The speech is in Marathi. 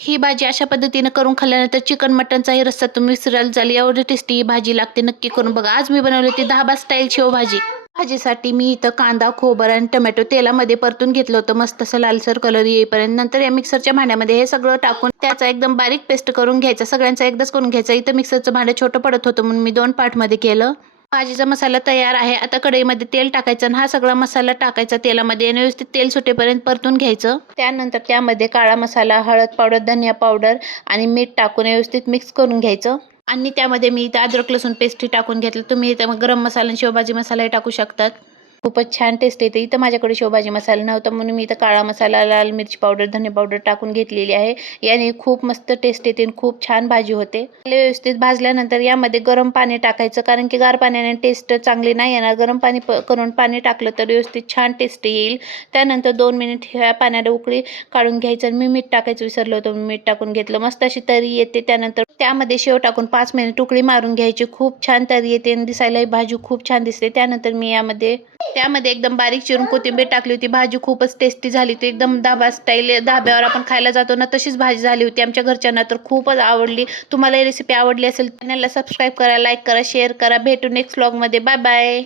ही भाजी अशा पद्धतीने करून खाल्ल्यानंतर चिकन मटनचाही रस्सा तुम्ही विसरायला जाल, एवढी टेस्टी ही भाजी लागते. नक्की करून बघा. आज मी बनवली होती धाबा स्टाईल शेवभाजी. भाजीसाठी मी इथं कांदा, खोबरं आणि टोमॅटो तेलामध्ये परतून घेतलं होतं मस्त असं लालसर कलर येईपर्यंत. नंतर या मिक्सरच्या भांड्यामध्ये हे सगळं टाकून त्याचा एकदम बारीक पेस्ट करून घ्यायचा. सगळ्यांचा एकदाच करून घ्यायचा. इथं मिक्सरचं भांडं छोटं पडत होतं म्हणून मी 2 पार्टमध्ये केलं. भाजीचा मसाला तयार आहे. आता कढईमध्ये तेल टाकायचं आणि हा सगळा मसाला टाकायचा तेलामध्ये आणि व्यवस्थित तेल सुटेपर्यंत परतून घ्यायचं. त्यानंतर त्यामध्ये काळा मसाला, हळद पावडर, धनिया पावडर आणि मीठ टाकून व्यवस्थित मिक्स करून घ्यायचं. आणि त्यामध्ये मी इथं अद्रक लसूण पेस्टही टाकून घेतलं. तुम्ही इथं मग गरम मसाला आणि शेवभाजी मसालाही टाकू शकतात. खूपच छान टेस्ट येते. इथं माझ्याकडे शेवभाजी मसाला नव्हता म्हणून मी इथं काळा मसाला, लाल मिरची पावडर, धने पावडर टाकून घेतलेली आहे. याने खूप मस्त टेस्ट येते आणि खूप छान भाजी होते. व्यवस्थित भाजल्यानंतर यामध्ये गरम पाणी टाकायचं, कारण की गार पाण्याने टेस्ट चांगली नाही येणार. गरम पाणी करून पाणी टाकलं तर व्यवस्थित छान टेस्ट येईल. त्यानंतर 2 मिनिट ह्या पाण्याला उकळी काढून घ्यायचं आणि मी मीठ टाकायचं विसरलं होतं. मीठ टाकून घेतलं. मस्त अशी तरी येते. त्यानंतर त्यामध्ये शेव टाकून 5 मिनिट उकळी मारून घ्यायची. खूप छान तरी येते आणि दिसायलाही भाजी खूप छान दिसते. त्यानंतर मी त्यामध्ये एकदम बारीक चिरून कोथिंबीर टाकली होती. भाजी खूपच टेस्टी झाली होती. एकदम धाबा स्टाईल, धाब्यावर आपण खायला जातो ना तशीच भाजी झाली होती. आमच्या घरच्यांना तर खूपच आवडली. तुम्हाला ही रेसिपी आवडली असेल चॅनलला सबस्क्राईब करा, लाईक करा, शेअर करा. भेटू नेक्स्ट व्लॉगमध्ये. Bye bye.